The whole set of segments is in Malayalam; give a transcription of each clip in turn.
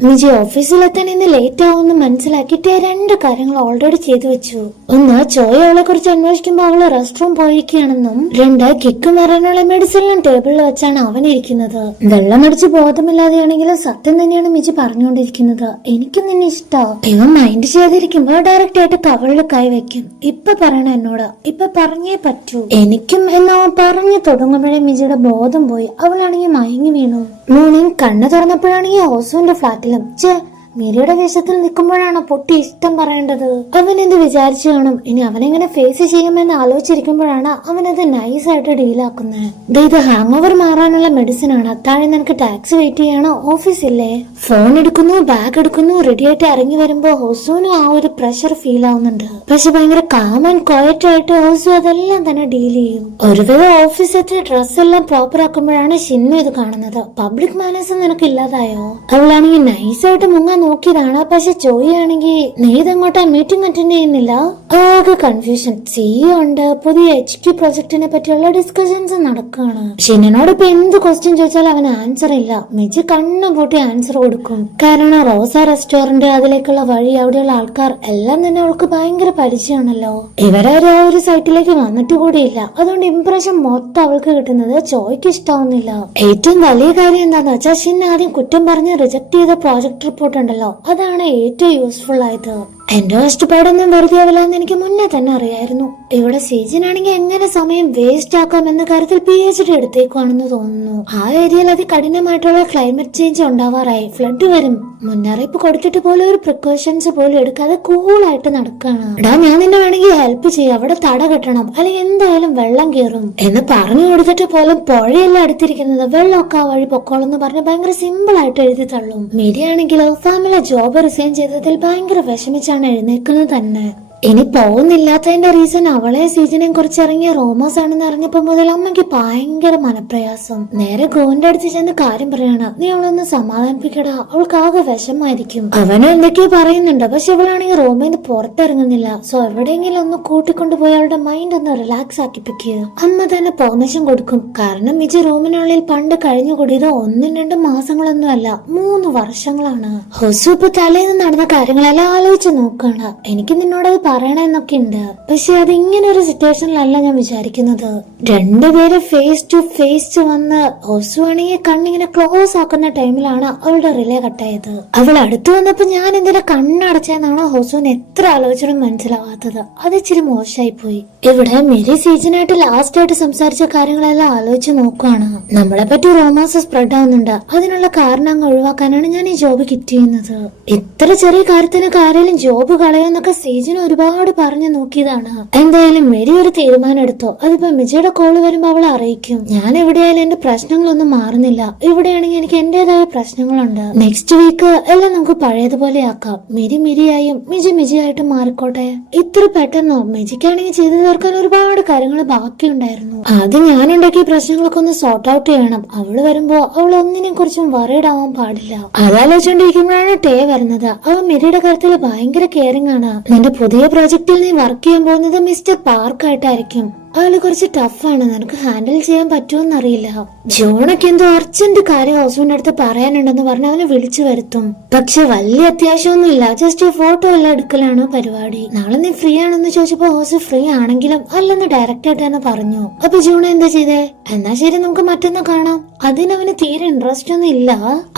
മിജി ഓഫീസിലെത്താൻ ഇന്ന് ലേറ്റ് ആവുമെന്ന് മനസ്സിലാക്കിയിട്ട് രണ്ട് കാര്യങ്ങൾ ഓൾറെഡി ചെയ്തു വെച്ചു. ഒന്ന്, ചോയ അവളെ കുറിച്ച് അന്വേഷിക്കുമ്പോൾ അവള് റെസ്റ്റ് റൂം പോയിരിക്കുകയാണെന്നും, രണ്ട്, കിക്ക് മാറാനുള്ള മെഡിസിനും ടേബിളിൽ വെച്ചാണ് അവൻ ഇരിക്കുന്നത്. വെള്ളമടിച്ച് ബോധമില്ലാതെയാണെങ്കിലും സത്യം തന്നെയാണ് മിജി പറഞ്ഞുകൊണ്ടിരിക്കുന്നത്. എനിക്കും നിന്നെ ഇഷ്ടം. ഇവൻ മൈൻഡ് ചെയ്തിരിക്കുമ്പോ ഡയറക്റ്റ് ആയിട്ട് കവളിൽ കൈവയ്ക്കും. ഇപ്പൊ പറയണ എന്നോട്, ഇപ്പൊ പറഞ്ഞേ പറ്റൂ. എനിക്കും എന്നവൻ പറഞ്ഞു തുടങ്ങുമ്പോഴേ മിജിയുടെ ബോധം പോയി. അവളാണെങ്കിൽ മയങ്ങി വീണു. മോർണിംഗ് കണ്ണു തുറന്നപ്പോഴാണെങ്കിൽ ഹോസുവിന്റെ ഫ്ലാറ്റിലും മീരയുടെ വേഷത്തിൽ നിൽക്കുമ്പോഴാണ് പൊട്ടി ഇഷ്ടം പറയേണ്ടത്. അവൻ എന്ത് വിചാരിച്ചു കാണും? ഇനി അവനെങ്ങനെ ഫേസ് ചെയ്യുമെന്ന് ആലോചിച്ചിരിക്കുമ്പോഴാണ് അവനത് നൈസായിട്ട് ഡീലാക്കുന്നത്. ഇത് ഹാങ് ഓവർ മാറാനുള്ള മെഡിസിൻ ആണ്. താഴെ നിനക്ക് ടാക്സി വെയിറ്റ് ചെയ്യണോ? ഓഫീസില്ലേ? ഫോൺ എടുക്കുന്നു, ബാഗ് എടുക്കുന്നു, റെഡി ആയിട്ട് ഇറങ്ങി വരുമ്പോ ഹോസുവിനും ആ ഒരു പ്രഷർ ഫീൽ ആവുന്നുണ്ട്. പക്ഷെ ഭയങ്കര കാം ആൻഡ് ക്വയറ്റ് ആയിട്ട് ഹോസു അതെല്ലാം തന്നെ ഡീൽ ചെയ്യും. ഒരുവിധം ഓഫീസത്തെ ഡ്രസ് എല്ലാം പ്രോപ്പർ ആക്കുമ്പോഴാണ് ഷിന്നു ഇത് കാണുന്നത്. പബ്ലിക് മാനേഴ്സ് നിനക്ക് ഇല്ലാതായോ? അവളാണെങ്കിൽ നൈസായിട്ട് മുങ്ങാൻ നോക്കിയതാണ്. പക്ഷെ ചോദിയാണെങ്കിൽ നീ ഇതെങ്ങോട്ടാ മീറ്റിംഗ് അറ്റൻഡ് ചെയ്യുന്നില്ല? ആകെ കൺഫ്യൂഷൻ. സിഇഒ ഉണ്ട്, പുതിയ HQ പ്രൊജക്ടിനെ പറ്റിയുള്ള ഡിസ്കഷൻസ് നടക്കുകയാണ്. ഷിനോട് ഇപ്പൊ എന്ത് ക്വസ്റ്റ്യൻ ചോദിച്ചാൽ അവന് ആൻസർ ഇല്ല. മിജി കണ്ണു പൂട്ടി ആൻസർ കൊടുക്കും. കാരണം റോസ റെസ്റ്റോറന്റ്, അതിലേക്കുള്ള വഴി, അവിടെയുള്ള ആൾക്കാർ എല്ലാം തന്നെ അവൾക്ക് ഭയങ്കര പരിചയമാണല്ലോ. ഇവരാരും ആ ഒരു സൈറ്റിലേക്ക് വന്നിട്ട് കൂടിയില്ല. അതുകൊണ്ട് ഇംപ്രഷൻ മൊത്തം അവൾക്ക് കിട്ടുന്നത് ചോയ്ക്ക് ഇഷ്ടാവുന്നില്ല. ഏറ്റവും വലിയ കാര്യം എന്താന്ന് വെച്ചാൽ ഷിൻ ആദ്യം കുറ്റം പറഞ്ഞ് റിജക്ട് ചെയ്ത പ്രോജക്ട് റിപ്പോർട്ട് ഉണ്ടല്ലോ, അതാണ് ഏറ്റവും യൂസ്ഫുൾ ആയത്. എന്റെ കഷ്ടപ്പാടൊന്നും വെറുതെ ആവില്ലെന്ന് എനിക്ക് മുന്നേ തന്നെ അറിയായിരുന്നു. ഇവിടെ സീജനാണെങ്കിൽ എങ്ങനെ സമയം വേസ്റ്റ് ആക്കാം എന്ന കാര്യത്തിൽ PhD എടുത്തേക്കുവാണെന്ന് തോന്നുന്നു. ആ ഏരിയയിൽ അതികഠിനമായിട്ടുള്ള ക്ലൈമറ്റ് ചേഞ്ച് ഉണ്ടാവാറായി. ഫ്ലഡ് വരും. മുന്നറിയിപ്പ് കൊടുത്തിട്ട് പോലും ഒരു പ്രിക്കോഷൻസ് പോലും എടുക്കാതെ കൂളായിട്ട് നടക്കാണ്. ഞാൻ നിന്നെ വേണമെങ്കിൽ ഹെൽപ്പ് ചെയ്യാം, അവിടെ തട കെട്ടണം, അല്ലെങ്കിൽ എന്തായാലും വെള്ളം കയറും എന്ന് പറഞ്ഞു കൊടുത്തിട്ട് പോലും പുഴയെല്ലാം എടുത്തിരിക്കുന്നത് വെള്ളമൊക്കെ ആ വഴി പൊക്കോളെന്ന് പറഞ്ഞ് ഭയങ്കര സിമ്പിൾ ആയിട്ട് എഴുതി തള്ളും. മിരിയാണെങ്കിലോ ഫാമിലെ ജോബ് റിസൈൻ ചെയ്തതിൽ ഭയങ്കര വിഷമിച്ചാണ് എഴുന്നേക്കുന്നത് തന്നെ. ഇനി പോകുന്നില്ലാത്തതിന്റെ റീസൺ അവളെ സീജനെ കുറിച്ച് ഇറങ്ങിയ റോമോസ് ആണെന്ന് അറിഞ്ഞപ്പോ മുതൽ അമ്മയ്ക്ക് ഭയങ്കര മനപ്രയാസം. നേരെ ഗോവിന്റെ അടുത്ത് ചെന്ന് കാര്യം പറയണ, നീ അവളൊന്ന് സമാധാനിപ്പിക്കടാ, അവൾക്ക് ആകെ വിഷമായിരിക്കും. അവനെ എന്തൊക്കെയോ പറയുന്നുണ്ട്. പക്ഷെ അവളാണെങ്കിൽ റോമയിൽ പുറത്തിറങ്ങുന്നില്ല. സോ എവിടെയെങ്കിലും ഒന്ന് കൂട്ടിക്കൊണ്ടുപോയി അവളുടെ മൈൻഡ് ഒന്ന് റിലാക്സ് ആക്കിപ്പിക്കുക. അമ്മ തന്നെ പെർമിഷൻ കൊടുക്കും. കാരണം മിജി റൂമിനുള്ളിൽ പണ്ട് കഴിഞ്ഞുകൂടിയത് 1-2 മാസങ്ങളൊന്നും അല്ല, 3 വർഷങ്ങളാണ്. ഹൊസു ഇപ്പൊ തലേന്ന് നടന്ന കാര്യങ്ങളെല്ലാം ആലോചിച്ച് നോക്കാണ്. എനിക്ക് നിന്നോട് പറയണെന്നൊക്കെ ഉണ്ട്. പക്ഷെ അത് ഇങ്ങനെ ഒരു സിറ്റുവേഷനിലല്ല ഞാൻ വിചാരിക്കുന്നത്. രണ്ടുപേരെ ഫേസ് ടു ഫേസ് വന്ന് ഹൊസു ആണെങ്കിൽ കണ്ണിങ്ങനെ ക്ലോസ് ആക്കുന്ന ടൈമിലാണ് അവളുടെ റിലേ കട്ടായത്. അവൾ അടുത്ത് വന്നപ്പോ ഞാൻ എന്തിനാ കണ്ണടച്ചെന്നാണ് ഹൊസുവിന് എത്ര ആലോചിച്ചിട്ടും മനസ്സിലാവാത്തത്. അത് ഇച്ചിരി മോശമായി പോയി. ഇവിടെ മെരി സീജനായിട്ട് ലാസ്റ്റ് ആയിട്ട് സംസാരിച്ച കാര്യങ്ങളെല്ലാം ആലോചിച്ച് നോക്കുവാണ്. നമ്മളെ പറ്റി റോമാൻസ് സ്പ്രെഡ് ആവുന്നുണ്ട്. അതിനുള്ള കാരണം അങ്ങ് ഒഴിവാക്കാനാണ് ഞാൻ ഈ ജോബ് കിറ്റ് ചെയ്യുന്നത്. ഇത്ര ചെറിയ കാര്യത്തിന് ആരെങ്കിലും ജോബ് കളയാന്നൊക്കെ സീജന് ഒരുപാട് പറഞ്ഞു നോക്കിയതാണ്. എന്തായാലും മെരി ഒരു തീരുമാനം എടുത്തോ. അതിപ്പോ മിജയുടെ കോള് വരുമ്പോ അവളെ അറിയിക്കും. ഞാൻ എവിടെയായാലും എന്റെ പ്രശ്നങ്ങളൊന്നും മാറുന്നില്ല. ഇവിടെയാണെങ്കിൽ എനിക്ക് എന്റേതായ പ്രശ്നങ്ങളുണ്ട്. നെക്സ്റ്റ് വീക്ക് എല്ലാം നമുക്ക് പഴയതുപോലെ ആക്കാം. മിരി മിരിയായും മിജി മിജിയായിട്ടും മാറിക്കോട്ടെ. ഇത്ര പെട്ടെന്നോ? മിജിക്കാണെങ്കിൽ ചെയ്തു തീർക്കാൻ ഒരുപാട് കാര്യങ്ങൾ ബാക്കിയുണ്ടായിരുന്നു. ആദ്യം ഞാനുണ്ടാക്കിയ പ്രശ്നങ്ങളൊക്കെ ഒന്ന് സോർട്ട് ഔട്ട് ചെയ്യണം. അവള് വരുമ്പോ അവൾ ഒന്നിനെ കുറിച്ചും വറീഡ് ആവാൻ പാടില്ല. അതാലോചിച്ചോണ്ടിരിക്കുമ്പോഴാണ് ടേ വരുന്നത്. അവൻ മിരിയുടെ കാര്യത്തിൽ ഭയങ്കര കെയറിംഗ് ആണ്. നിന്റെ പുതിയ പ്രോജക്റ്റിൽ നീ വർക്ക് ചെയ്യാൻ പോകുന്നത് മിസ്റ്റർ പാർക്ക് ആയിട്ടായിരിക്കും. അവള് കുറച്ച് ടഫാണ്, നിനക്ക് ഹാൻഡിൽ ചെയ്യാൻ പറ്റുമെന്നറിയില്ല. ജോണൊക്കെ എന്തോ അർജന്റ് കാര്യം ഹൗസ്ബൻഡിന്റെ അടുത്ത് പറയാനുണ്ടെന്ന് പറഞ്ഞ് അവനെ വിളിച്ചു വരുത്തും. പക്ഷെ വലിയ അത്യാവശ്യമൊന്നുമില്ല, ജസ്റ്റ് ഫോട്ടോ എല്ലാം എടുക്കലാണ് പരിപാടി. നാളെ നീ ഫ്രീ ആണെന്ന് ചോദിച്ചപ്പോ ഹൗസ് ഫ്രീ ആണെങ്കിലും അല്ലെന്ന് ഡയറക്റ്റ് ആയിട്ട് തന്നെ പറഞ്ഞു. അപ്പൊ ജോണ എന്താ ചെയ്തേ? എന്നാ ശരി, നമുക്ക് മറ്റൊന്ന് കാണാം. അതിനവന് തീരെ ഇൻട്രസ്റ്റ് ഒന്നും ഇല്ല.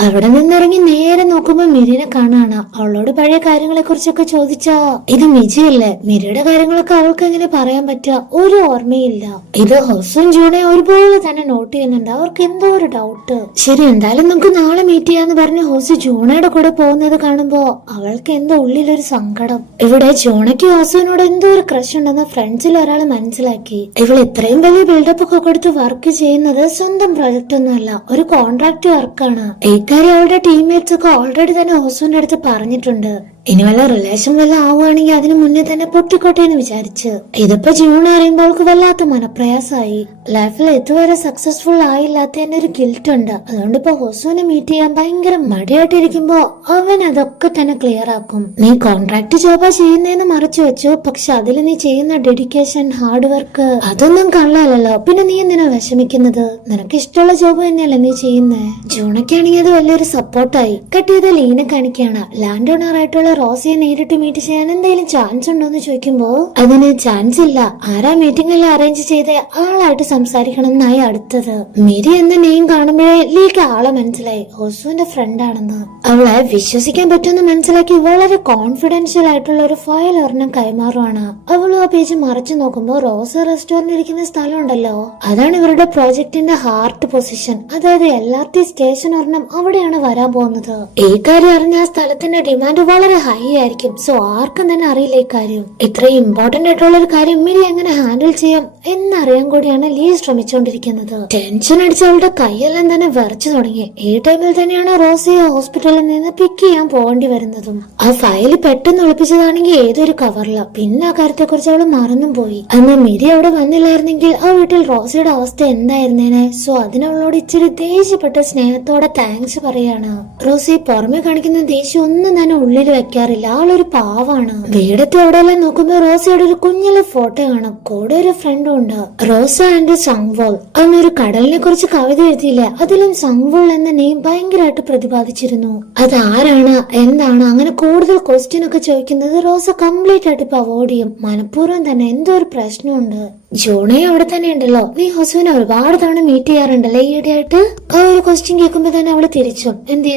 അവിടെ നിന്നിറങ്ങി നേരെ നോക്കുമ്പോ മിരിനെ കാണാണ്. അവളോട് പഴയ കാര്യങ്ങളെ കുറിച്ചൊക്കെ ചോദിച്ചാ ഇത് മിജിയല്ലേ? മിരിയുടെ കാര്യങ്ങളൊക്കെ അവൾക്ക് എങ്ങനെ പറയാൻ പറ്റുക? ഒരു ഓർമ്മയില്ല. ഇത് ഹൊസും ജൂണെ ഒരുപോലെ തന്നെ നോട്ട് ചെയ്യുന്നുണ്ട്. അവർക്ക് എന്തോ ഒരു ഡൗട്ട്. ശരി, എന്തായാലും നമുക്ക് നാളെ മീറ്റ് ചെയ്യാന്ന് പറഞ്ഞ് ഹോസ് ജൂണയുടെ കൂടെ പോകുന്നത് കാണുമ്പോ അവൾക്ക് എന്തോ ഉള്ളിലൊരു സങ്കടം. ഇവിടെ ജൂണയ്ക്ക് ഹോസുവിനോട് എന്തോ ഒരു ക്രഷ് ഉണ്ടെന്ന് ഫ്രണ്ട്സിൽ ഒരാൾ മനസ്സിലാക്കി. ഇവൾ ഇത്രയും വലിയ ബിൽഡപ്പ് ഒക്കെ കൊടുത്ത് വർക്ക് ചെയ്യുന്നത് സ്വന്തം പ്രൊജക്ട് ഒന്നും അല്ല, ഒരു കോൺട്രാക്ട് വർക്കാണ്. ഇക്കാര്യം അവളുടെ ടീംമേറ്റ്സ് ഒക്കെ ഓൾറെഡി തന്നെ ഹോസുവിന്റെ അടുത്ത് പറഞ്ഞിട്ടുണ്ട്. ഇനി വല്ല റിലേഷൻ വല്ല ആവുകയാണെങ്കിൽ അതിന് മുന്നേ തന്നെ പൊട്ടിക്കോട്ടെ എന്ന് വിചാരിച്ച്. ഇതിപ്പോ ജൂൺ അറിയുമ്പോൾ അവൾക്ക് വല്ലാത്ത മനപ്രയാസമായി. ലൈഫിൽ ഇതുവരെ സക്സസ്ഫുൾ ആയില്ലാത്തതിന്റെ ഒരു ഗിൽറ്റ് ഉണ്ട്. അതുകൊണ്ട് ഇപ്പൊ ഹൊസുവിനെ മീറ്റ് ചെയ്യാൻ ഭയങ്കര മടിയായിട്ടിരിക്കുമ്പോ അവൻ അതൊക്കെ തന്നെ ക്ലിയർ ആക്കും. നീ കോൺട്രാക്ട് ജോബാ ചെയ്യുന്നതെന്ന് മറച്ചു വെച്ചു, പക്ഷെ അതിൽ നീ ചെയ്യുന്ന ഡെഡിക്കേഷൻ, ഹാർഡ് വർക്ക് അതൊന്നും കള്ളാലല്ലോ. പിന്നെ നീ എന്തിനാ വിഷമിക്കുന്നത്? നിനക്ക് ഇഷ്ടമുള്ള ജോബ് തന്നെയല്ലേ നീ ചെയ്യുന്നേ. ജൂണൊക്കെയാണെങ്കിൽ അത് വലിയൊരു സപ്പോർട്ടായി. കട്ട് ചെയ്ത ലീനെ കാണിക്കാണ്. ലാൻഡ് ഓണർ ആയിട്ടുള്ള റോസിയെ നേരിട്ട് മീറ്റ് ചെയ്യാൻ എന്തെങ്കിലും ചാൻസ് ഉണ്ടോ എന്ന് ചോദിക്കുമ്പോ അതിന് ചാൻസ് ഇല്ല. ആരാ മീറ്റിംഗ് എല്ലാം അറേഞ്ച് ചെയ്ത് ആളായിട്ട് സംസാരിക്കണം എന്നായി അടുത്തത്. മിരി എന്ന നെയിം കാണുമ്പോഴേ ലീക്ക് ആളെ മനസ്സിലായി, ഹൊസുവിന്റെ ഫ്രണ്ട് ആണെന്ന്. അവളെ വിശ്വസിക്കാൻ പറ്റുമെന്ന് മനസ്സിലാക്കി വളരെ കോൺഫിഡൻഷ്യൽ ആയിട്ടുള്ള ഒരു ഫയൽ ഒരെണ്ണം കൈമാറുവാണ്. അവളും ആ പേജ് മറിച്ചു നോക്കുമ്പോ റോസ് റെസ്റ്റോറന്റ് ഇരിക്കുന്ന സ്ഥലം ഉണ്ടല്ലോ, അതാണ് ഇവരുടെ പ്രോജക്ടിന്റെ ഹാർട്ട് പൊസിഷൻ. അതായത് LRT സ്റ്റേഷൻ ഒരെണ്ണം അവിടെയാണ് വരാൻ പോകുന്നത്. ഈ കാര്യം അറിഞ്ഞ ആ സ്ഥലത്തിന്റെ ഡിമാൻഡ് വളരെ ഹൈ ആയിരിക്കും. സോ ആർക്കും തന്നെ അറിയില്ല ഈ കാര്യം. ഇത്രയും ഇമ്പോർട്ടന്റ് ആയിട്ടുള്ള ഒരു കാര്യം മിരി എങ്ങനെ ഹാൻഡിൽ ചെയ്യാം എന്നറിയാൻ കൂടിയാണ് ലീ ശ്രമിച്ചുകൊണ്ടിരിക്കുന്നത്. ടെൻഷൻ അടിച്ച അവളുടെ കൈയെല്ലാം തന്നെ വിറച്ചു തുടങ്ങി. ഈ ടൈമിൽ തന്നെയാണ് റോസിയെ ഹോസ്പിറ്റലിൽ നിന്ന് പിക്ക് ചെയ്യാൻ പോകേണ്ടി വരുന്നതും. ആ ഫയല് പെട്ടെന്ന് ഒളിപ്പിച്ചതാണെങ്കിൽ ഏതൊരു കവറില. പിന്നെ ആ കാര്യത്തെ കുറിച്ച് അവള് മറന്നും പോയി. അന്ന് മിരി അവിടെ വന്നില്ലായിരുന്നെങ്കിൽ ആ വീട്ടിൽ റോസിയുടെ അവസ്ഥ എന്തായിരുന്നേനെ. സോ അതിനവളോട് ഇച്ചിരി ദേഷ്യപ്പെട്ട സ്നേഹത്തോടെ താങ്ക്സ് പറയാണ്. റോസി പുറമെ കാണിക്കുന്ന ദേഷ്യം ഒന്നും തന്നെ ഉള്ളിൽ വെക്കാറില്ല. ആളൊരു പാവാണ്. വീടത്തെ എവിടെയെല്ലാം നോക്കുമ്പോ റോസിയുടെ ഒരു കുഞ്ഞിലെ ഫോട്ടോ കാണാം. കൂടെ ഒരു ഫ്രണ്ടും ഉണ്ട്, റോസ ആൻഡ് സംഗ്വോൾ. അന്നൊരു കടലിനെ കുറിച്ച് കവിത എഴുതിയില്ലേ, അതിലും സംഗ്വോൾ എന്ന നെയിം ഭയങ്കരമായിട്ട് പ്രതിപാദിച്ചിരുന്നു. അതാരാണ്, എന്താണ്, അങ്ങനെ കൂടുതൽ ക്വസ്റ്റ്യൻ ഒക്കെ ചോദിക്കുന്നത് റോസ കംപ്ലീറ്റ് ആയിട്ട് ഇപ്പൊ അവോയ്ഡ് ചെയ്യും. മനഃപൂർവ്വം തന്നെ എന്തോ ഒരു പ്രശ്നമുണ്ട്. ജോണയും അവിടെ തന്നെ ഉണ്ടല്ലോ, നീ ഹൊസുവിനെ ഒരുപാട് തവണ മീറ്റ് ചെയ്യാറുണ്ടല്ലേ ഈയിടെയായിട്ട്? ആ ഒരു ക്വസ്റ്റ്യൻ കേൾക്കുമ്പോ തന്നെ അവള് തിരിച്ചു,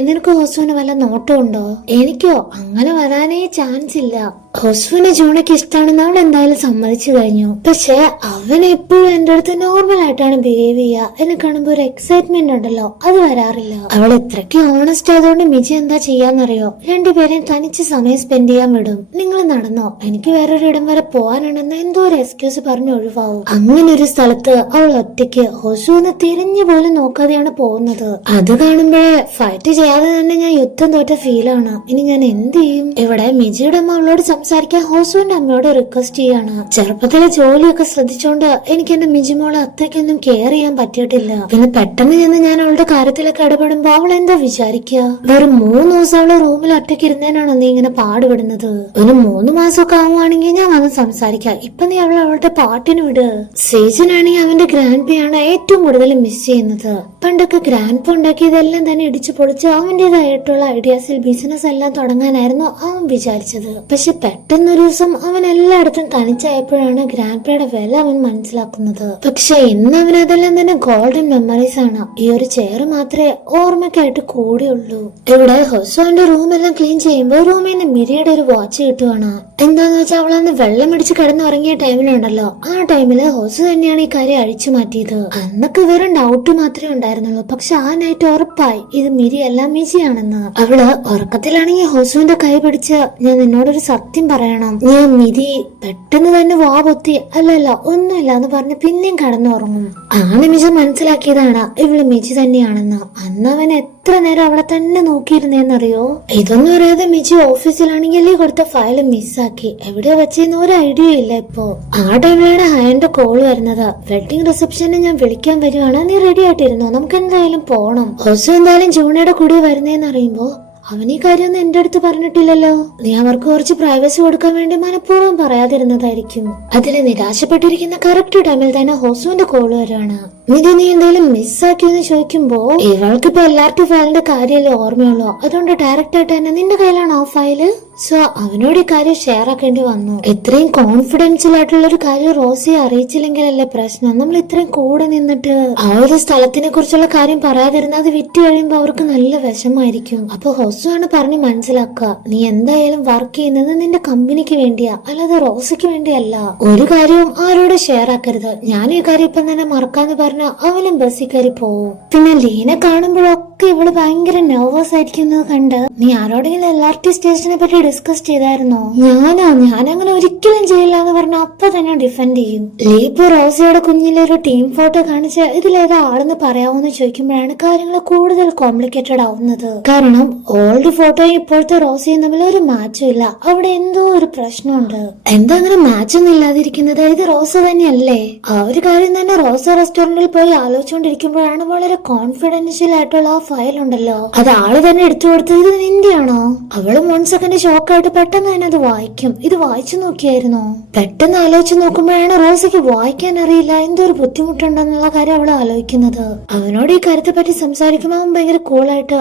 നിനക്ക് ഹൊസുവിന് വല്ല നോട്ടം ഉണ്ടോ? എനിക്കോ അങ്ങനെ വരാനേ ചാൻസ് ഇല്ല. ഹൊസുവിന് ജൂണയ്ക്ക് ഇഷ്ടമാണെന്ന് അവൾ എന്തായാലും സമ്മതിച്ചു കഴിഞ്ഞു. പക്ഷെ അവൻ എപ്പോഴും എന്റെ അടുത്ത് നോർമൽ ആയിട്ടാണ് ബിഹേവ് ചെയ്യുക. എന്നെ കാണുമ്പോ ഒരു എക്സൈറ്റ്മെന്റ് ഉണ്ടല്ലോ, അത് വരാറില്ല. അവൾ ഇത്രയ്ക്ക് ഓണസ്റ്റ് ആയതുകൊണ്ട് മിജി എന്താ ചെയ്യാന്നറിയോ, രണ്ടുപേരെയും തനിച്ച് സമയം സ്പെൻഡ് ചെയ്യാൻ വിടും. നിങ്ങൾ നടന്നോ, എനിക്ക് വേറൊരു ഇടം വരെ പോകാനുണ്ടെന്ന് എന്തോ ഒരു എക്സ്ക്യൂസ് പറഞ്ഞ് ഒഴിവാവും. അങ്ങനെ ഒരു സ്ഥലത്ത് അവൾ ഒറ്റയ്ക്ക് ഹൊസുവിനെ തിരിഞ്ഞു പോലും നോക്കാതെയാണ് പോകുന്നത്. അത് കാണുമ്പോഴേ ഫൈറ്റ് ചെയ്യാതെ തന്നെ ഞാൻ യുദ്ധം തോറ്റ ഫീലാണ്. ഇനി ഞാൻ എന്ത് ചെയ്യും? ഇവിടെ മിജിയുടെ അമ്മ അവളോട് സംസാരിക്കാൻ ഹൊസുവിന്റെ അമ്മയോട് റിക്വസ്റ്റ് ചെയ്യാണ്. ചെറുപ്പത്തിലെ ജോലിയൊക്കെ ശ്രദ്ധിച്ചോണ്ട് എനിക്ക് എന്റെ മിജിമോളെ അത്രയ്ക്കൊന്നും കെയർ ചെയ്യാൻ പറ്റിയിട്ടില്ല. പിന്നെ പെട്ടെന്ന് ചെന്ന് ഞാൻ അവളുടെ കാര്യത്തിലൊക്കെ ഇടപെടുമ്പോ അവൾ എന്താ വിചാരിക്കുക? വെറും 3 ദിവസം അവള് റൂമിൽ ഒറ്റയ്ക്ക് ഇരുന്നേനാണോ നീ ഇങ്ങനെ പാടുപെടുന്നത്? ഒരു 3 മാസമൊക്കെ ആവുകയാണെങ്കിൽ ഞാൻ വന്ന് സംസാരിക്കാം. ഇപ്പൊ നീ അവളുടെ പാട്ടിന് വിട്. സേജനാണെങ്കിൽ അവന്റെ ഗ്രാൻഡ് പയാണ് ഏറ്റവും കൂടുതൽ മിസ് ചെയ്യുന്നത്. പണ്ടൊക്കെ ഗ്രാൻഡ് പ ഉണ്ടാക്കിയതെല്ലാം തന്നെ ഇടിച്ചു പൊളിച്ച് അവന്റേതായിട്ടുള്ള ഐഡിയാസിൽ ബിസിനസ് എല്ലാം തുടങ്ങാനായിരുന്നു അവൻ വിചാരിച്ചത്. പക്ഷെ പെട്ടെന്നൊരു ദിവസം അവൻ എല്ലായിടത്തും തനിച്ചായപ്പോഴാണ് ഗ്രാൻഡ് പയുടെ വില അവൻ മനസ്സിലാക്കുന്നത്. പക്ഷെ ഇന്ന് അവൻ അതെല്ലാം തന്നെ ഗോൾഡൻ മെമ്മറീസ് ആണ്. ഈ ഒരു ചെയർ മാത്രമേ ഓർമ്മയ്ക്കായിട്ട് കൂടിയുള്ളൂ. ഇവിടെ ഹൊസുവിന്റെ റൂമെല്ലാം ക്ലീൻ ചെയ്യുമ്പോൾ റൂമിൽ നിന്ന് മിരിയുടെ ഒരു വാച്ച് കിട്ടുവാണ്. എന്താന്ന് വെച്ചാൽ അവളന്ന് വെള്ളം അടിച്ച് കിടന്നുറങ്ങിയ ടൈമിലുണ്ടല്ലോ, ആ ടൈമില് ഹൊസു തന്നെയാണ് ഈ കാര്യം അഴിച്ചു മാറ്റിയത്. അന്നൊക്കെ വെറും ഡൗട്ട് മാത്രമേ ഉണ്ടായിരുന്നുള്ളൂ. പക്ഷെ ആ നൈറ്റ് ഉറപ്പായി ഇത് മിരി അല്ല മിജിയാണെന്ന്. അവള് ഉറക്കത്തിലാണെങ്കിൽ ഹൊസുവിന്റെ കൈ പിടിച്ച്, ഞാൻ നിന്നോടൊരു സത്യം പറയണം, ഞാൻ മിരി. പെട്ടെന്ന് തന്നെ വാ പൊത്തി അല്ലല്ല ഒന്നുമില്ല എന്ന് പറഞ്ഞ് പിന്നെയും കടന്നുറങ്ങും. ആ നിമിഷം മനസ്സിലാക്കിയതാണ് ഇവള് മിജി തന്നെയാണെന്ന്. അന്ന് അവൻ എത്ര നേരം അവളെ തന്നെ നോക്കിയിരുന്നേന്നറിയോ? ഇതൊന്നും അറിയാതെ മിജി ഓഫീസിലാണെങ്കിൽ കൊടുത്ത ഫയല് മിസ്സാക്കി. എവിടെ വെച്ചെന്ന് ഒരു ഐഡിയ ഇല്ല ഇപ്പൊ. ആ ടൈമിലാണ് ഹയന്റെ കോൾ വരുന്നത്. വെഡിങ് റിസപ്ഷന് ഞാൻ വിളിക്കാൻ വരുവാണ്, നീ റെഡി ആയിട്ടിരുന്നോ, നമുക്ക് എന്തായാലും പോണം. ഹൊസു എന്തായാലും ജൂണിയുടെ കൂടെ വരുന്നേന്ന് അറിയുമ്പോ അവൻ ഈ കാര്യമൊന്നും എന്റെ അടുത്ത് പറഞ്ഞിട്ടില്ലല്ലോ. നീ അവർക്ക് കുറച്ച് പ്രൈവസി കൊടുക്കാൻ വേണ്ടി മനഃപൂർവ്വം പറയാതിരുന്നതായിരിക്കും. അതില് നിരാശപ്പെട്ടിരിക്കുന്ന കറക്റ്റ് ടൈമിൽ തന്നെ ഹൊസുവിന്റെ കോള് വരാണ്. നിധി നീ എന്തെങ്കിലും മിസ്സാക്കിയെന്ന് ചോദിക്കുമ്പോ ഇവൾക്കിപ്പോ LRT ഫയലിന്റെ കാര്യമല്ലേ ഓർമ്മയുള്ളൂ. അതുകൊണ്ട് ഡയറക്റ്റ് ആയിട്ട് തന്നെ നിന്റെ കയ്യിലാണ് ആ ഫയല്. സോ അവനോട് ഈ കാര്യം ഷെയർ ആക്കേണ്ടി വന്നു. ഇത്രയും കോൺഫിഡൻഷ്യൽ ആയിട്ടുള്ള ഒരു കാര്യം റോസിയെ അറിയിച്ചില്ലെങ്കിലല്ലേ പ്രശ്നം. നമ്മൾ ഇത്രയും കൂടെ നിന്നിട്ട് ആ ഒരു സ്ഥലത്തിനെ കുറിച്ചുള്ള കാര്യം പറയാതിരുന്ന അത് വിറ്റ് കഴിയുമ്പോ അവർക്ക് നല്ല വിഷമായിരിക്കും. അപ്പൊ ഹൊസു ആണ് പറഞ്ഞ് മനസ്സിലാക്കുക, നീ എന്തായാലും വർക്ക് ചെയ്യുന്നത് നിന്റെ കമ്പനിക്ക് വേണ്ടിയാ, അല്ലാതെ റോസിക്ക് വേണ്ടിയല്ല. ഒരു കാര്യവും ആരോട് ഷെയർ ആക്കരുത്. ഞാൻ ഈ കാര്യം ഇപ്പം തന്നെ മറക്കാന്ന് പറഞ്ഞ അവനും ബസ്സിൽ കയറി പോവും. പിന്നെ ലീനെ കാണുമ്പോഴൊക്കെ ഒക്കെ ഇവള് ഭയങ്കര നെർവസ് ആയിരിക്കുന്നത് കണ്ട് നീ ആരോടെങ്കിലും LRT സ്റ്റേഷനെ പറ്റി ഡിസ്കസ് ചെയ്തായിരുന്നോ? ഞാനങ്ങനെ ഒരിക്കലും ചെയ്യില്ല എന്ന് പറഞ്ഞ അപ്പൊ തന്നെ ഡിഫെൻഡ് ചെയ്യും. ലീപ്പ് റോസിയുടെ കുഞ്ഞിലെ ഒരു ടീം ഫോട്ടോ കാണിച്ച് ഇതിലേതാ ആളെന്ന് പറയാവോന്ന് ചോദിക്കുമ്പോഴാണ് കാര്യങ്ങൾ കൂടുതൽ കോംപ്ലിക്കേറ്റഡ് ആവുന്നത്. കാരണം ഓൾഡ് ഫോട്ടോയും ഇപ്പോഴത്തെ റോസിയും തമ്മിൽ ഒരു മാച്ചും ഇല്ല. അവിടെ എന്തോ ഒരു പ്രശ്നമുണ്ട്. എന്താ അങ്ങനെ മാച്ചൊന്നും ഇല്ലാതിരിക്കുന്നത്? ഇത് റോസ തന്നെയല്ലേ? ആ ഒരു കാര്യം തന്നെ റോസ റെസ്റ്റോറന്റിൽ പോയി ആലോചിച്ചുകൊണ്ടിരിക്കുമ്പോഴാണ് വളരെ കോൺഫിഡൻഷ്യൽ ആയിട്ടുള്ള ആ ഫയൽ ഉണ്ടല്ലോ, അത് ആള് തന്നെ എടുത്തു കൊടുത്തത്. ഇത് നിന്റെയാണോ? അവള് 1 സെക്കൻഡ് ഷോക്കായിട്ട് പെട്ടെന്ന് തന്നെ അത് വായിക്കും. ഇത് വായിച്ചു നോക്കിയായിരുന്നോ? പെട്ടെന്ന് ആലോചിച്ച് നോക്കുമ്പോഴാണ് റോസയ്ക്ക് വായിക്കാൻ അറിയില്ല, എന്തോ ഒരു ബുദ്ധിമുട്ടുണ്ടെന്നുള്ള കാര്യം അവള് ആലോചിക്കുന്നത്. അവനോട് ഈ കാര്യത്തെ പറ്റി സംസാരിക്കുമ്പോൾ അവൻ ഭയങ്കര കൂളായിട്ട്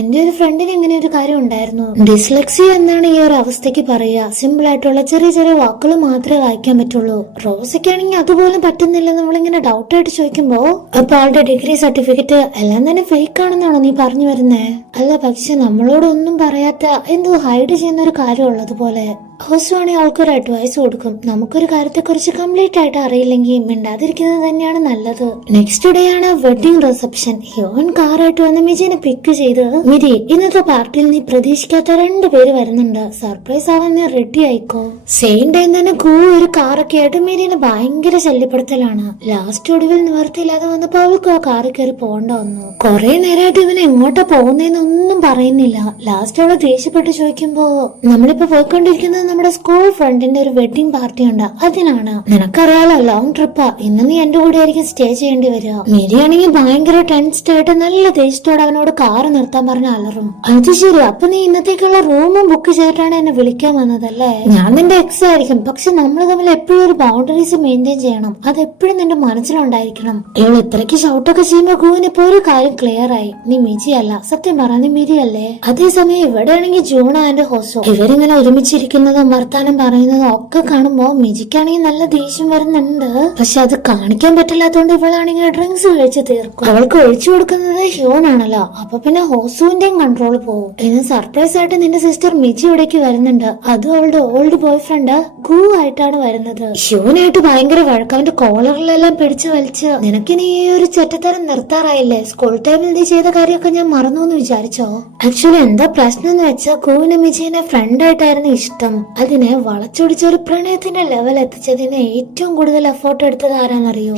എന്റെ ഒരു ഫ്രണ്ടിന് ഇങ്ങനെ ഒരു കാര്യം ഉണ്ടായിരുന്നു, ഡിസ്ലെക്സിയ എന്നാണ് ഈ ഒരു അവസ്ഥയ്ക്ക് പറയുക. സിമ്പിൾ ആയിട്ടുള്ള ചെറിയ ചെറിയ വാക്കുകൾ മാത്രമേ വായിക്കാൻ പറ്റുള്ളൂ. റോസയ്ക്കാണെങ്കിൽ അതുപോലും പറ്റുന്നില്ല. നമ്മളിങ്ങനെ ഡൗട്ട് ആയിട്ട് ചോദിക്കുമ്പോ അപ്പൊ ആളുടെ ഡിഗ്രി സർട്ടിഫിക്കറ്റ് എല്ലാം തന്നെ ഫേക്ക് ആണെന്നാണോ നീ പറഞ്ഞു വരുന്നേ? അല്ല, പക്ഷെ നമ്മളോടൊന്നും പറയാത്ത എന്തോ ഹൈഡ് ചെയ്യുന്ന ഒരു കാര്യം ഉള്ളതുപോലെ. ഹോസുവാണെങ്കിൽ ആൾക്കൊരു അഡ്വൈസ് കൊടുക്കും, നമുക്കൊരു കാര്യത്തെ കുറിച്ച് കംപ്ലീറ്റ് ആയിട്ട് അറിയില്ലെങ്കിൽ മിണ്ടാതിരിക്കുന്നത് തന്നെയാണ് നല്ലത്. നെക്സ്റ്റ് ഡേ ആണ് വെഡിങ് റിസപ്ഷൻ. ഹ്യോൻ കാറായിട്ട് വന്ന് മിജിനെ പിക്ക് ചെയ്ത്, മിരി ഇന്നത്തെ പാർട്ടിയിൽ നീ പ്രതീക്ഷിക്കാത്ത 2 പേര് വരുന്നുണ്ട്, സർപ്രൈസ് ആവാൻ നീ റെഡി ആയിക്കോ. സെയിം ടൈം തന്നെ ഒരു കാറൊക്കെ ആയിട്ട് മിരിനെ ഭയങ്കര ശല്യപ്പെടുത്തലാണ്. ലാസ്റ്റ് ഒടുവിൽ നിവർത്തിയില്ലാതെ വന്നപ്പോ അവൾക്ക് ആ കാറിൽ കയറി പോകേണ്ട വന്നു. കുറെ നേരമായിട്ട് ഇവൻ എങ്ങോട്ടാ പോകുന്നതെന്നൊന്നും പറയുന്നില്ല. ലാസ്റ്റ് അവളെ ദേഷ്യപ്പെട്ട് ചോദിക്കുമ്പോ നമ്മളിപ്പോ പോയിക്കൊണ്ടിരിക്കുന്നത് നമ്മുടെ സ്കൂൾ ഫ്രണ്ടിന്റെ ഒരു വെഡിങ് പാർട്ടി ഉണ്ട്, അതിനാണ്. നിനക്കറിയാലോ ലോങ് ട്രിപ്പാ, ഇന്ന് നീ എന്റെ കൂടെ ആയിരിക്കും സ്റ്റേ ചെയ്യേണ്ടി വരിക. മിരിയാണെങ്കിൽ ഭയങ്കര ടെൻസ്ഡ് ആയിട്ട് നല്ല ദേഷ്യത്തോടെ അവനോട് കാറ് നിർത്താൻ പറഞ്ഞ അലറും. അത് ശരി, അപ്പൊ നീ ഇന്നത്തേക്കുള്ള റൂമും ബുക്ക് ചെയ്തിട്ടാണ് എന്നെ വിളിക്കാൻ വന്നതല്ലേ? ഞാൻ നിന്റെ എക്സ് ആയിരിക്കും, പക്ഷെ നമ്മൾ തമ്മിൽ എപ്പോഴും ഒരു ബൗണ്ടറീസ് മെയിൻറ്റെയിൻ ചെയ്യണം. അത് എപ്പോഴും നിന്റെ മനസ്സിലുണ്ടായിരിക്കണം. ഇവൾ ഇത്രയ്ക്ക് ഷൗട്ടൊക്കെ ചെയ്യുമ്പോ ഗുവിനിപ്പോ ഒരു കാര്യം ക്ലിയർ ആയി, നീ മിജി അല്ല, സത്യം പറ നീ മിരിയല്ലേ? അതേസമയം ഇവിടെ ആണെങ്കിൽ ജൂണ ആൻഡ് ഹോസോ ഇവരിങ്ങനെ ഒരുമിച്ചിരിക്കുന്നത് വർത്താനം പറയുന്നതും ഒക്കെ കാണുമ്പോ മിജിക്കാണെങ്കിൽ നല്ല ദേഷ്യം വരുന്നുണ്ട്. പക്ഷെ അത് കാണിക്കാൻ പറ്റില്ലാത്തോണ്ട് ഇവളാണെങ്കിൽ ഡ്രിങ്ക്സ് കഴിച്ച് തീർക്കും. അവൾക്ക് ഒഴിച്ചു കൊടുക്കുന്നത് ഹ്യോൻ ആണല്ലോ, അപ്പൊ പിന്നെ ഹോസുവിന്റെയും കൺട്രോൾ പോകും. ഇന്ന് സർപ്രൈസ് ആയിട്ട് നിന്റെ സിസ്റ്റർ മിജി ഇവിടേക്ക് വരുന്നുണ്ട്. അതും അവളുടെ ഓൾഡ് ബോയ് ഫ്രണ്ട് ഗു ആയിട്ടാണ് വരുന്നത്. ഹ്യോനായിട്ട് ഭയങ്കര വഴക്കം. അവന്റെ കോളറിലെല്ലാം പിടിച്ചു വലിച്ച്, നിനക്കിനി ഈ ഒരു ചെറ്റത്തരം നിർത്താറായില്ലേ? സ്കൂൾ ടൈമിൽ നീ ചെയ്ത കാര്യമൊക്കെ ഞാൻ മറന്നു എന്ന് വിചാരിച്ചോ? ആക്ച്വലി എന്താ പ്രശ്നം എന്ന് വെച്ചാൽ ഗുവിന് മിജിനെ ഫ്രണ്ട് ആയിട്ടായിരുന്നു ഇഷ്ടം. അതിനെ വളച്ചൊടിച്ച ഒരു പ്രണയത്തിന്റെ ലെവൽ എത്തിച്ചതിന് ഏറ്റവും കൂടുതൽ എഫോർട്ട് എടുത്തത് ആരാന്നറിയോ?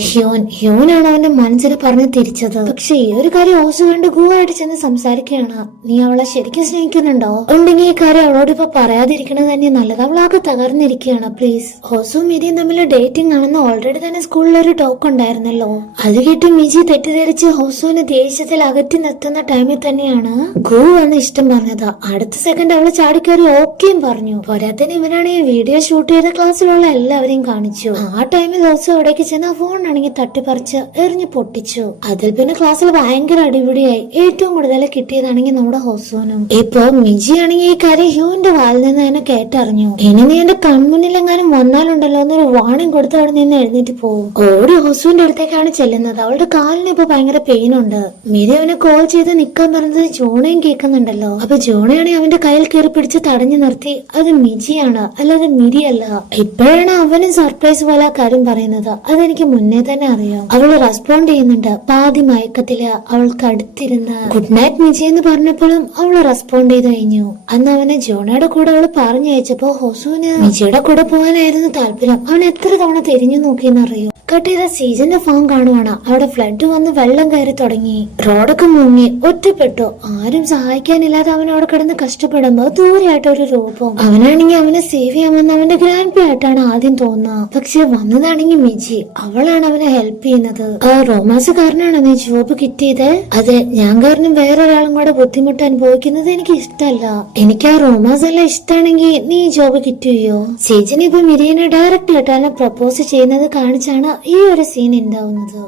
ഹ്യോനാണ് അവന്റെ മനസ്സിനെ പറഞ്ഞ് തിരിച്ചത്. പക്ഷെ ഈ ഒരു കാര്യം ഹോസു കണ്ട് ഗുവായിട്ട് ചെന്ന് സംസാരിക്കുകയാണ്. നീ അവളെ ശരിക്കും സ്നേഹിക്കുന്നുണ്ടോ? ഉണ്ടെങ്കിൽ ഈ കാര്യം അവളോട് ഇപ്പൊ പറയാതിരിക്കണത് തന്നെ നല്ലത്. അവളാകെ തകർന്നിരിക്കുകയാണ്. പ്ലീസ്. ഹോസും മിരിയും തമ്മിൽ ഡേറ്റിംഗ് ആണെന്ന് ഓൾറെഡി തന്നെ സ്കൂളിൽ ഒരു ടോക്ക് ഉണ്ടായിരുന്നല്ലോ. അത് കേട്ട് മിജി തെറ്റിദ്ധരിച്ച് ഹോസുവിനെ ദേഷ്യത്തിൽ അകറ്റി നിർത്തുന്ന ടൈമിൽ തന്നെയാണ് ഗു വന്ന് ഇഷ്ടം പറഞ്ഞത്. അടുത്ത സെക്കൻഡ് അവള് ചാടിക്കയറി ഓക്കെയും പറഞ്ഞു. പോരാത്തിന് ഇവനാണ് ഈ വീഡിയോ ഷൂട്ട് ചെയ്ത ക്ലാസ്സിലുള്ള എല്ലാവരെയും കാണിച്ചു. ആ ടൈമിൽ ദിവസം അവിടേക്ക് ചെന്ന് ആ ഫോൺ ആണെങ്കിൽ തട്ടിപ്പറിച്ച് എറിഞ്ഞു പൊട്ടിച്ചു. അതിൽ പിന്നെ ക്ലാസ്സിൽ ഭയങ്കര അടിപിടിയായി. ഏറ്റവും കൂടുതൽ കിട്ടിയതാണെങ്കിൽ നമ്മുടെ ഹോസോനും. ഇപ്പൊ മിജി ആണെങ്കിൽ ഈ കാര്യം ഹ്യൂന്റെ വാലിൽ നിന്ന് തന്നെ കേട്ടറിഞ്ഞു. ഇനി നീ എന്റെ കൺമുന്നിലെങ്ങാനും വന്നാലുണ്ടല്ലോ എന്നൊരു വാണിംഗ് കൊടുത്ത് അവിടെ നിന്ന് എഴുന്നേറ്റ് പോകും. ഓടി ഹോസുവിന്റെ അടുത്തേക്കാണ് ചെല്ലുന്നത്. അവളുടെ കാലിന് ഇപ്പൊ ഭയങ്കര പെയിൻ ഉണ്ട്. മിരി അവനെ കോൾ ചെയ്ത് നിക്കാൻ പറഞ്ഞത് ജോണയും കേൾക്കുന്നുണ്ടല്ലോ. അപ്പൊ ജോണയാണെങ്കിൽ അവന്റെ കയ്യിൽ കയറി പിടിച്ച് തടഞ്ഞു നിർത്തി, അത് മിജിയാണ് അല്ലാതെ മിരിയല്ല. ഇപ്പോഴാണ് അവനും സർപ്രൈസ് പോലെ ആ കാര്യം പറയുന്നത്. അതെനിക്ക് മുന്നേ തന്നെ അറിയാം. അവള് റെസ്പോണ്ട് ചെയ്യുന്നുണ്ട്. പാതി മയക്കത്തില് അവൾക്ക് അടുത്തിരുന്ന് ഗുഡ് നൈറ്റ് മിജി എന്ന് പറഞ്ഞപ്പോഴും അവള് റെസ്പോണ്ട് ചെയ്ത് കഴിഞ്ഞു. അന്ന് അവനെ ജോണയുടെ കൂടെ അവള് പറഞ്ഞയച്ചപ്പോ ഹോസുവിന് മിജിയുടെ കൂടെ പോകാനായിരുന്നു താല്പര്യം. അവൻ എത്ര തവണ തിരിഞ്ഞു നോക്കിയെന്നറിയോ? കട്ട് ചെയ്ത സീസന്റെ ഫോൺ കാണുവാണ്. അവിടെ ഫ്ലഡ് വന്ന് വെള്ളം കയറി തുടങ്ങി. റോഡൊക്കെ മുങ്ങി ഒറ്റപ്പെട്ടു. ആരും സഹായിക്കാനില്ലാതെ അവൻ അവിടെ കിടന്ന് കഷ്ടപ്പെടുമ്പോ ദൂരെയായിട്ട് ഒരു രൂപം. അവനാണെങ്കിൽ അവനെ സേവ് ചെയ്യാമെന്ന് അവന്റെ ഗ്രാൻഡ് പേ ആയിട്ടാണ് ആദ്യം തോന്നുക. പക്ഷെ വന്നതാണെങ്കിൽ മിജി. അവളാണ് അവനെ ഹെൽപ്പ് ചെയ്യുന്നത്. ആ റൊമാൻസ് കാരനാണ് നീ ജോബ് കിട്ടിയത്? അതെ, ഞാൻ കാരണം വേറൊരാളും കൂടെ ബുദ്ധിമുട്ട് അനുഭവിക്കുന്നത് എനിക്ക് ഇഷ്ടമല്ല. എനിക്ക് ആ റൊമാൻസ് എല്ലാം ഇഷ്ടമാണെങ്കിൽ നീ ജോബ് കിട്ടുകയോ? സീജൻ ഇപ്പൊ മിരിയനെ ഡയറക്റ്റ് ആയിട്ടാണ് പ്രപ്പോസ് ചെയ്യുന്നത് കാണിച്ചാണ് ഈ ഒരു സീൻ ഉണ്ടാവുന്നത്.